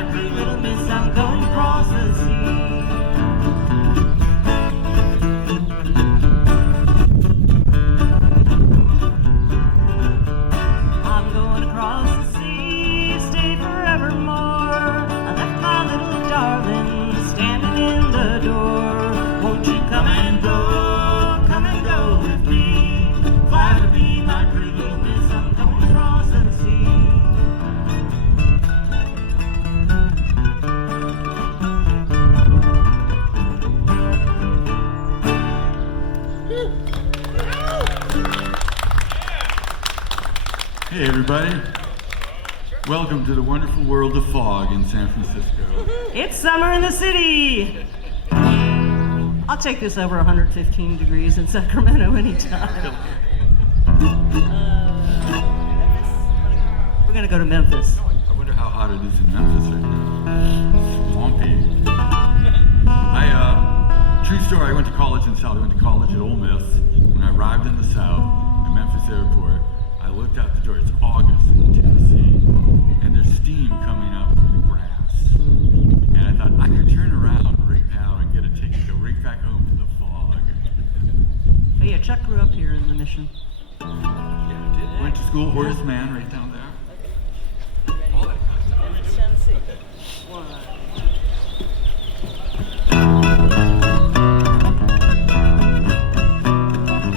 my pretty little miss, I'm going across the sea. I'm going across the sea, stay forevermore. I left my little darling standing in the door. Won't you come and go with me? Fly with me, my pretty little miss, I'm going across the sea. Hey everybody, welcome to the wonderful world of fog in San Francisco. It's summer in the city! I'll take this over 115 degrees in Sacramento anytime. We're gonna go to Memphis. I wonder how hot it is in Memphis right now. Swampy. True story, I went to college in the South. I went to college at Ole Miss. When I arrived in the South, at Memphis Airport, I looked out the door. It's August in Tennessee, and there's steam coming up from the grass. And I thought I could turn around right now and get a ticket to go right back home to the fog. Oh yeah, Chuck grew up here in the Mission. Went to school, Horace Mann, right down there. All that kind of stuff. Tennessee.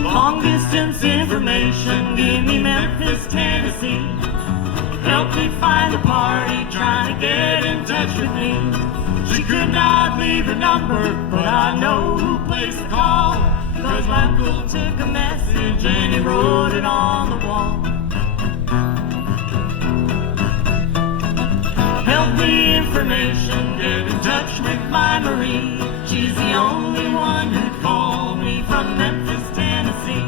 Long distance information, give me Memphis, Tennessee. Help me find a party trying to get in touch with me. She could not leave her number, but I know who place to call. Cause my uncle took a message and he wrote it on the wall. Help me information, get in touch with my Marie. She's the only one who'd call me from Memphis, Tennessee.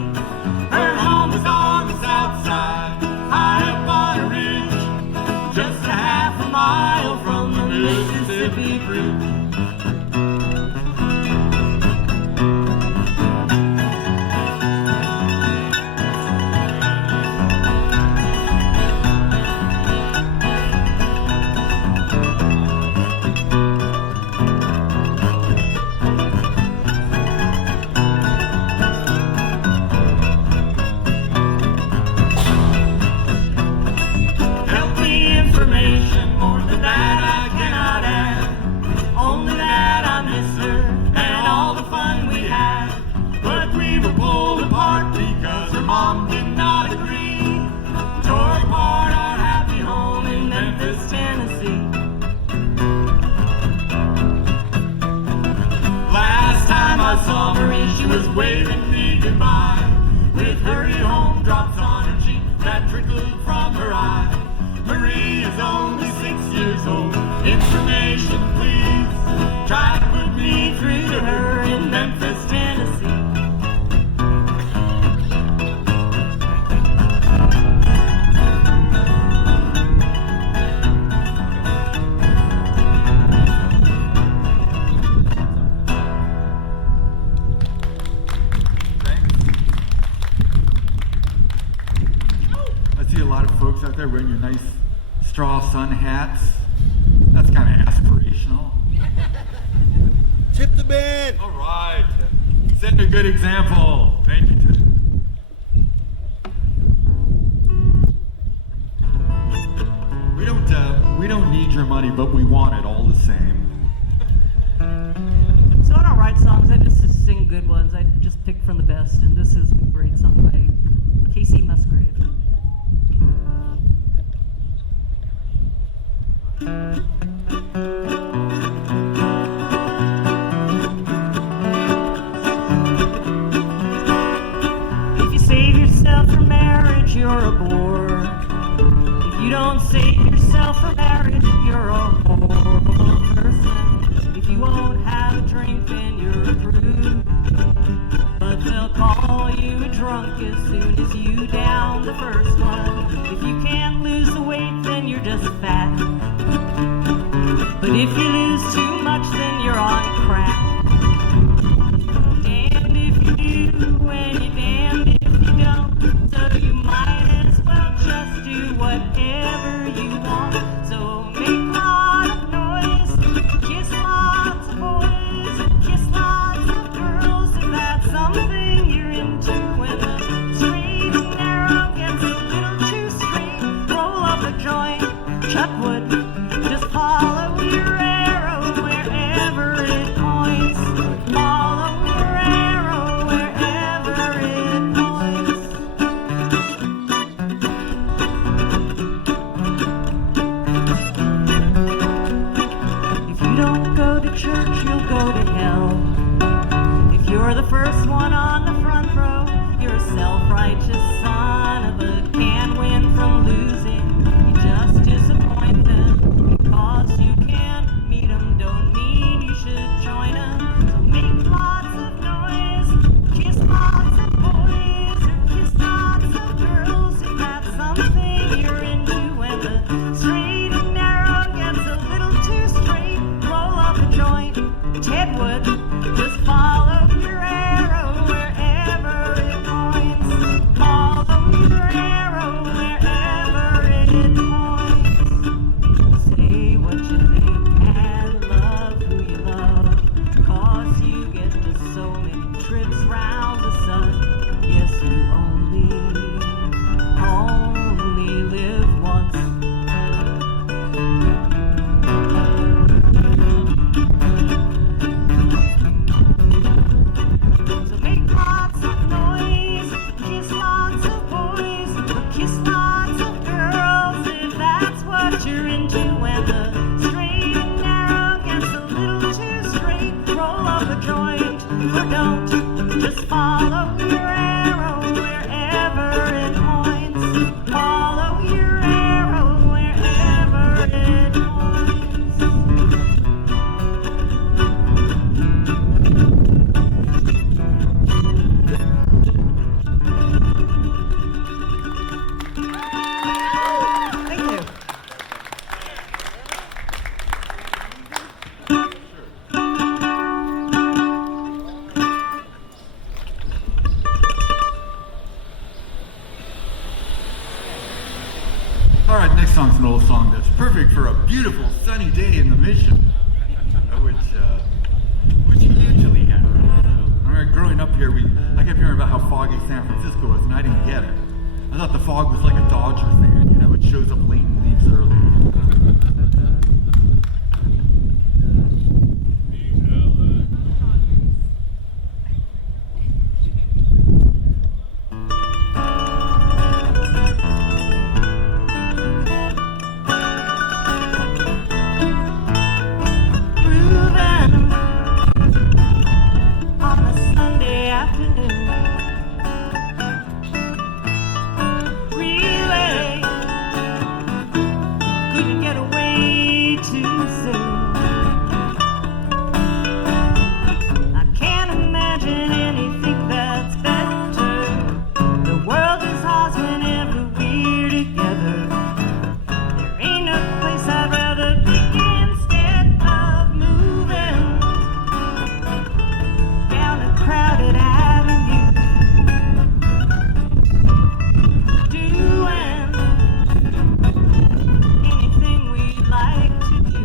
Her home is on the south side, high up on a ridge, just a half a mile from the Mississippi Bridge. Mom did not agree. Tore apart our happy home in Memphis, Tennessee. Last time I saw Marie, she was waving me goodbye, with hurry home drops on her cheek that trickled from her eye. Marie is only 6 years old. Information, please. Try to put me through to her in Memphis, Tennessee. Out there wearing your nice straw sun hats. That's kind of aspirational. Tip the band. All right. Setting a good example. Thank you, Ted. We don't need your money, but we want it all the same. So I don't write songs, I just sing good ones. I just pick from the best, and this is a great song by Kasey Musgraves. If you save yourself for marriage, you're a bore. If you don't save yourself for marriage, you're a horrible person. If you won't have a drink, then you're a prude. But they'll call you a drunk as soon as you down the first one. If you can't lose the weight, then you're just fat. But if you lose too much, then you're on crack. Damned if you do, and you're damned if you don't. So you might as well just do whatever you want. So make a lot of first one on the front row. You're a self-righteous son of a can't win from losing. You just disappoint them because you can't meet them. Don't mean you should join them. So make lots of noise, kiss lots of boys, or kiss lots of girls if that's something you're into. When the straight and narrow gets a little too straight, roll up a joint. Ted would just follow your arrow wherever it points. Follow your arrow wherever it points. Say what you think and love who you love, 'cause you get just so many trips round the sun. Yes, you only live once. So make lots of noise, kiss lots of boys, or kiss lots of girls if that's what you're into. When the straight and narrow gets a little too straight, roll up a joint, or don't. Just follow your arrow wherever it points. Follow your arrow wherever it points. Thank you. All right, next song's an old song that's perfect for a beautiful sunny day in the Mission, which you usually have. All right, growing up here, I kept hearing about how foggy San Francisco was, and I didn't get it. I thought the fog was like a Dodger fan, it shows up late and leaves early. Groovin' on a Sunday afternoon. Really couldn't get away too soon. I can't imagine anything that's better. The world is ours whenever we're together. There ain't no place I'd rather be instead of moving down a crowded avenue, doing anything we'd like to do.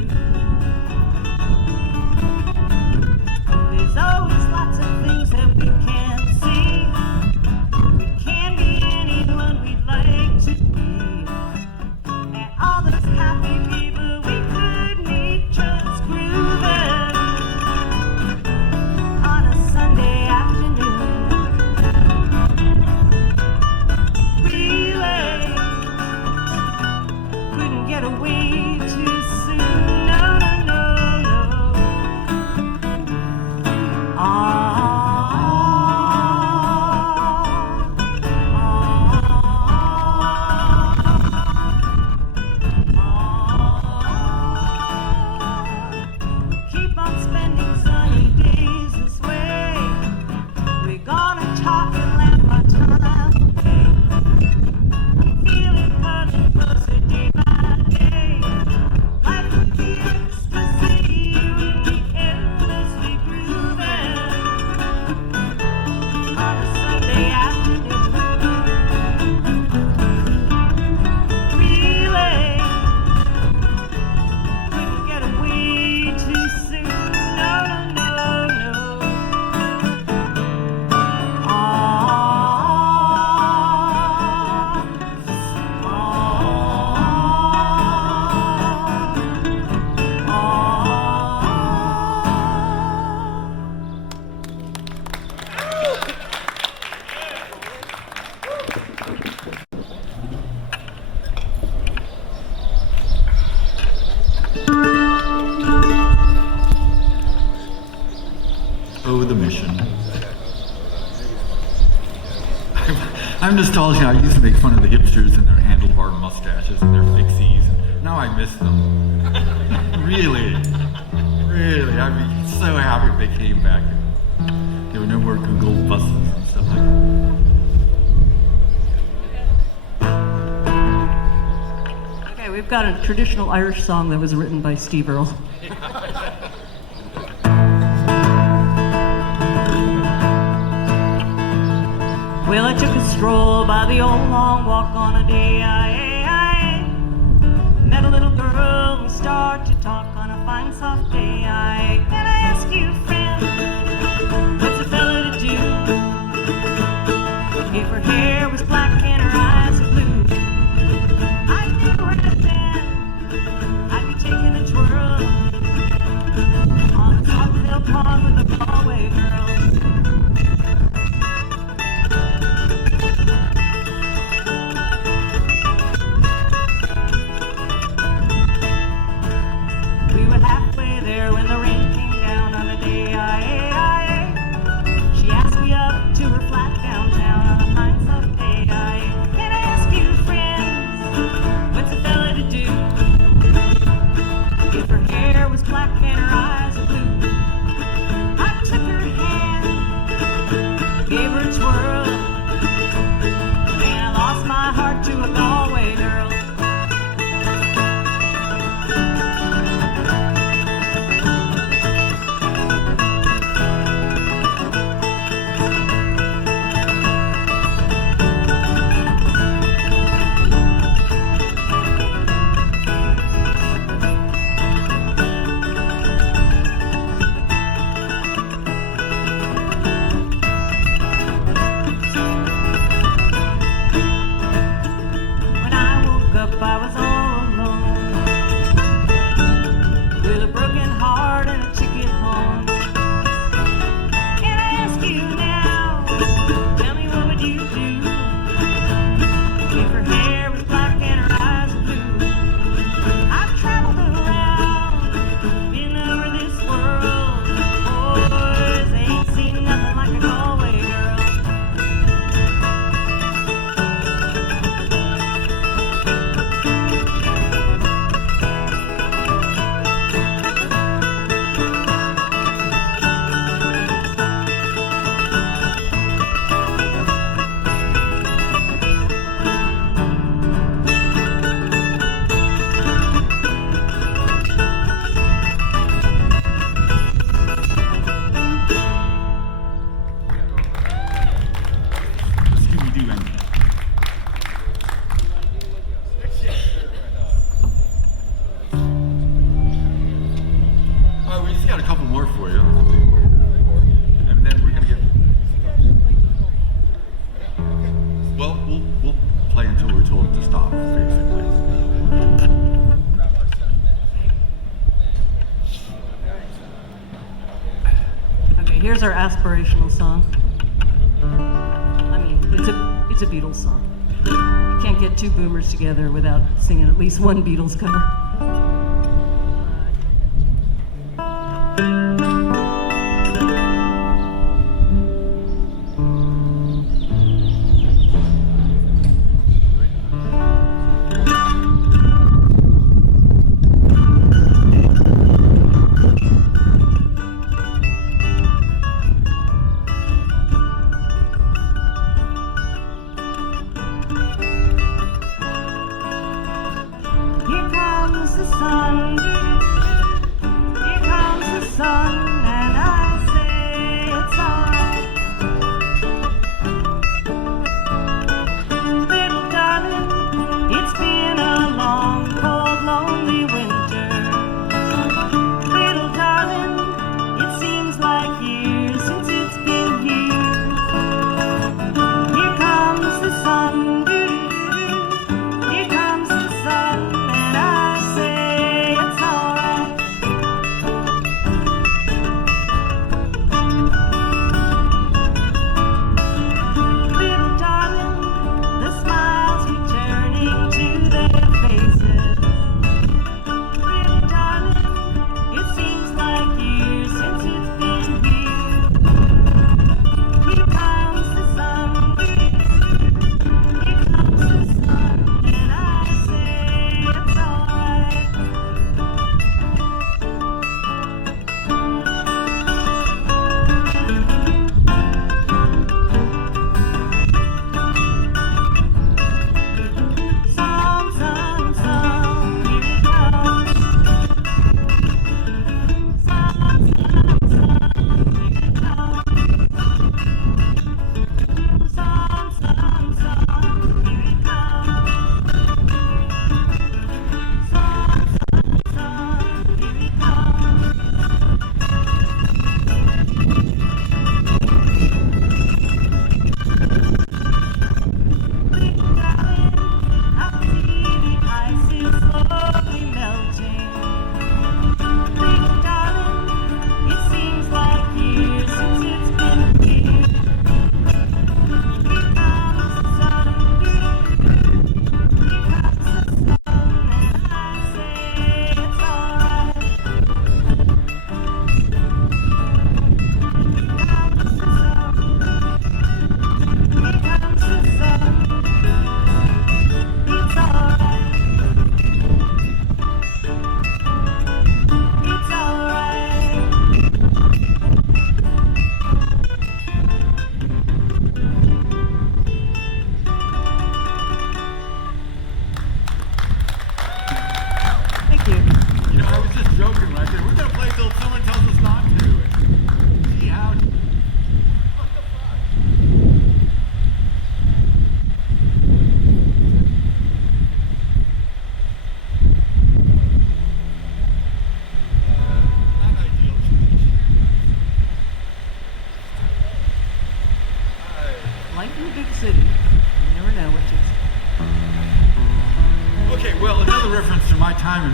There's always lots of things that we can't see. We can be anyone we'd like to be. And all those happy people we could meet just grooving on a Sunday afternoon. Really couldn't get away too soon. No, no, no, no. Keep on spending sunny days this way. We're gonna talk and laugh our time away. I'm feeling coming closer day by day. Life would be ecstasy, we'd be endlessly grooving on a Sunday afternoon. Really couldn't get away too soon. No, no, no, no. Oh, the Mission. I'm nostalgic. I used to make fun of the hipsters and their handlebar mustaches and their fixies. Now I miss them. Really. I'd be so happy if they came back. There were no more Google buses and stuff like that. Okay, we've got a traditional Irish song that was written by Steve Earle. Well, I took a stroll by the old long walk on a day I met a little girl, we start to talk on a fine soft day. Can I ask you, friend, what's a fella to do if her hair was black and her eyes were blue? I knew right then I'd be taking a twirl on the top hill pond with a Galway girl. Halfway there when the rain came down on a day she asked me up to her flat downtown on a fine soft day. Can I ask you, friends, what's a fella to do if her hair was black and her eyes were blue? I took her hand, gave her a twirl, and I lost my heart to a Galway girl. Here's our aspirational song. I mean, it's a Beatles song. You can't get two boomers together without singing at least one Beatles cover. Here comes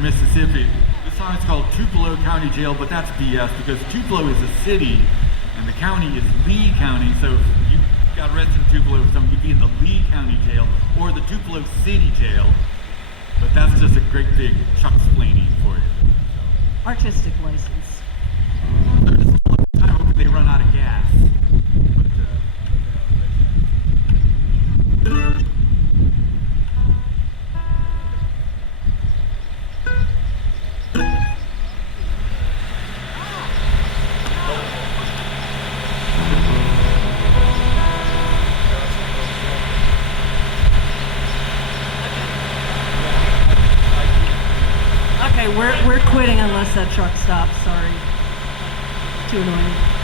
Mississippi. The song is called Tupelo County Jail, but that's BS because Tupelo is a city and the county is Lee County. So if you got arrested in Tupelo or something, you'd be in the Lee County Jail or the Tupelo City Jail. But that's just a great big Chuck-splaining for you. Artistic license. They're just all the time hoping they run out of gas. But, Okay, we're quitting unless that truck stops. Sorry. Too annoying.